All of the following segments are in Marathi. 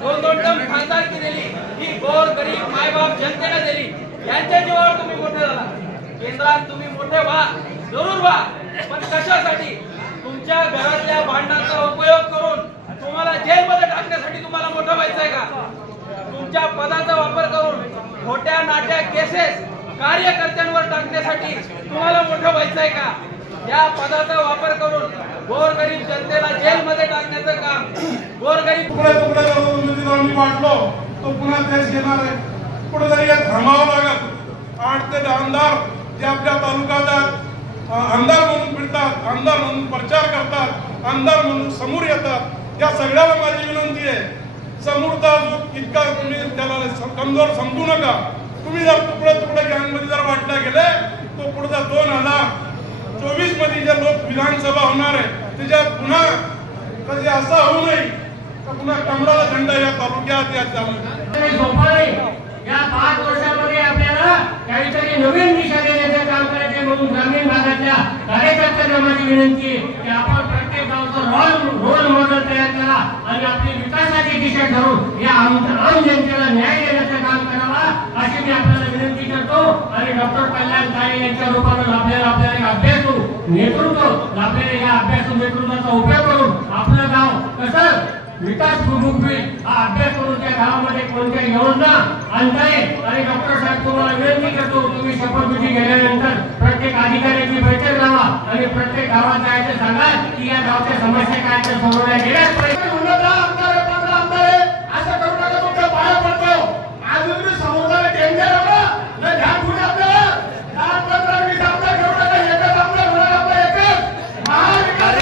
दोन टर्म खासदारकी दिली, ही गोर गरीब मायबाप जनतेला दिली, यांच्या जीवावर तुम्ही मोठे झाला। केंद्रात तुम्ही मोठे व्हा, जरूर व्हा, पण कशासाठी? तुमच्या घरातल्या भांडणाचा उपयोग करून तुम्हाला जेलमध्ये टाकण्यासाठी तुम्हाला मोठं व्हायचंय का? तुमच्या पदाचा वापर करून खोट्या नाट्या केसेस कार्यकर्त्यांवर टाकण्यासाठी तुम्हाला मोठं व्हायचंय का? या पदाचा वापर करून गोरगरीब जनतेला जेलमध्ये टाकण्याचं काम गोरगरीब तुकडे तुकडे वाटलो तो पुन्हा देश घेणार आहे। कुठेतरी थांबावं लागत। 8 ते 10 आमदार जे आपल्या तालुक्यात आमदार म्हणून फिरतात, आमदार म्हणून प्रचार करतात, आमदार म्हणून समोर येतात, या सगळ्याला माझी विनंती आहे, समोरचा जो इतका तुम्ही त्याला कमजोर समजू नका। तुम्ही जर तुकडे तुकडे गँगमध्ये जर वाटले गेले तो पुढचा 2024 मध्ये जे लोक विधानसभा होणार आहे त्याच्यात पुन्हा कधी असा होऊ नये तर पुन्हा कमळाला झेंडा या तालुक्यात या या 5 वर्षामध्ये आपल्याला काहीतरी नवीन दिशा देण्याचे काम करायचे म्हणून ग्रामीण भागातल्या कार्यकर्त्यांना माझी विनंती आहे की आपण प्रत्येक गावचं रोल मॉडेल तयार करा आणि आपली विकासाची दिशा ठरवून या आम जनतेला न्याय देण्याचं काम करावा अशी मी आपल्याला विनंती करतो। आणि डॉक्टर कल्याण काळे यांच्या रूपाने आपल्याला एक अभ्यासू नेतृत्व आपल्याला या अभ्यासू नेतृत्वाचा उपयोग करून आपलं गाव कसं विकास होईल हा अभ्यास करून त्या गावामध्ये कोणत्या योजना आणता येईल। आणि डॉक्टर साहेब तुम्हाला विनंती करतो, तुम्ही शपथविधी घेतल्यानंतर प्रत्येक अधिकाऱ्याची बैठक लावा आणि प्रत्येक गावात जायचं सांगा की या गावच्या समस्या काय त्या सोडवल्या गेल्याच पाहिजे। असं करू नका, तुमच्या पाया पडतो। अजून तुम्ही समोरला टेंडर आपला ध्यान ठेवून आपल्याला 10-15-20 आमदार घेऊ नका, एकच आमदार होणार आपला एकच महाविकास।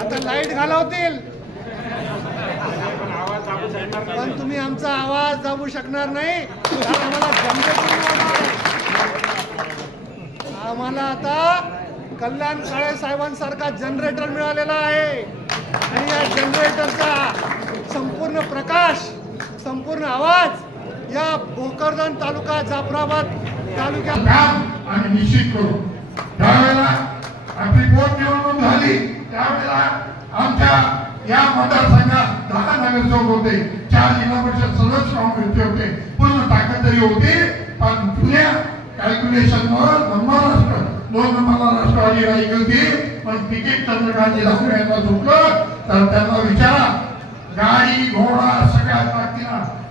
आता लाईट घालवतील पण तुम्ही आमचा आवाज दाबू शकणार नाही, कारण आम्हाला आम्हाला आता कल्याण काळे साहेबांसारखा जनरेटर मिळालेला आहे आणि या जनरेटरचा संपूर्ण प्रकाश, संपूर्ण आवाज या भोकरदन तालुका, जाफराबाद तालुक्यात आणि निश्चित करू। त्यावेळेला आपली पोटनिवडणूक झाली त्यावेळेला आमच्या या मतदारसंघात 10 नगरसेवक होते, 4 जिल्हा परिषद सदस्य काँग्रेसचे होते, पूर्ण ताकद तरी होती, पण जुन्या कॅल्क्युलेशनवर महाराष्ट्र 2 नंबरला राष्ट्रवादी राहिली होती, पण तिकीट चंद्रकांतजी दाखवे यांना झुकलं तर त्यांना विचारा गाडी घोडा सगळ्यात लागतील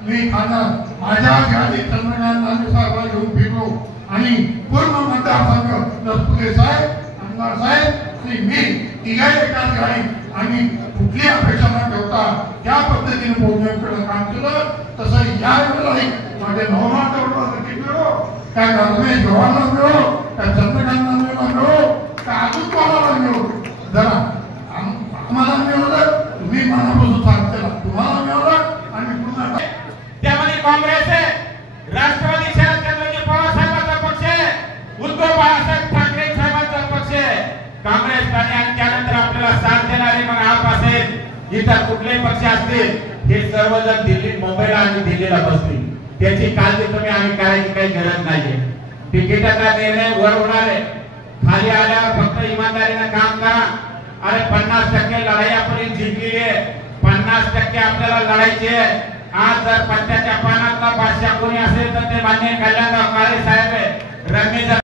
मी खाणार, माझ्या गाडी चंद्रकांत दानवे साहेबांना घेऊन फिरलो आणि पूर्ण मतदारसंघ नरपुरे साहेब, आमदार साहेब आणि मी तिघाही एकाच गाडी आणि कुठली अपेक्षा न ठेवता ज्या पद्धतीने पोहोचण्याकडे काम केलं तसं या वेळेलाही माझे नवनाथ तिकीट मिळो, काय रमेश जवाहरला मिळो, काय चंद्रकांत दानवेला मिळो, काय अजून कोणाला मिळो, जरा आम्हाला मिळवलं तुम्ही मनापासून सांगतेला तुम्हाला मिळवलं आणि पुन्हा त्यामध्ये काँग्रेस आहे, राष्ट्रवादी शरदचंद्रजी पवार साहेबांचा पक्ष आहे, उद्धव बाळासाहेब ठाकरे साहेबांचा पक्ष आहे, काँग्रेस आणि त्यानंतर आपल्याला साथ देणारे मग आप असेल, इतर कुठलेही पक्ष असतील, हे सर्वजण दिल्ली, मुंबईला आणि दिल्लीला बसतील, त्याची काळजी तुम्ही आम्ही करायची काही गरज नाहीये। तिकिटाचा निर्णय वर होणार आहे, खाली आल्यावर फक्त इमानदारीने काम करा। अरे 50% लढाई आपण जिंकली आहे, 50% आपल्याला लढायची आहे। आज जर पत्त्याच्या पानातला बादशाह कोणी असेल तर ते माननीय कल्याणराव काळे साहेब आहे। रमेश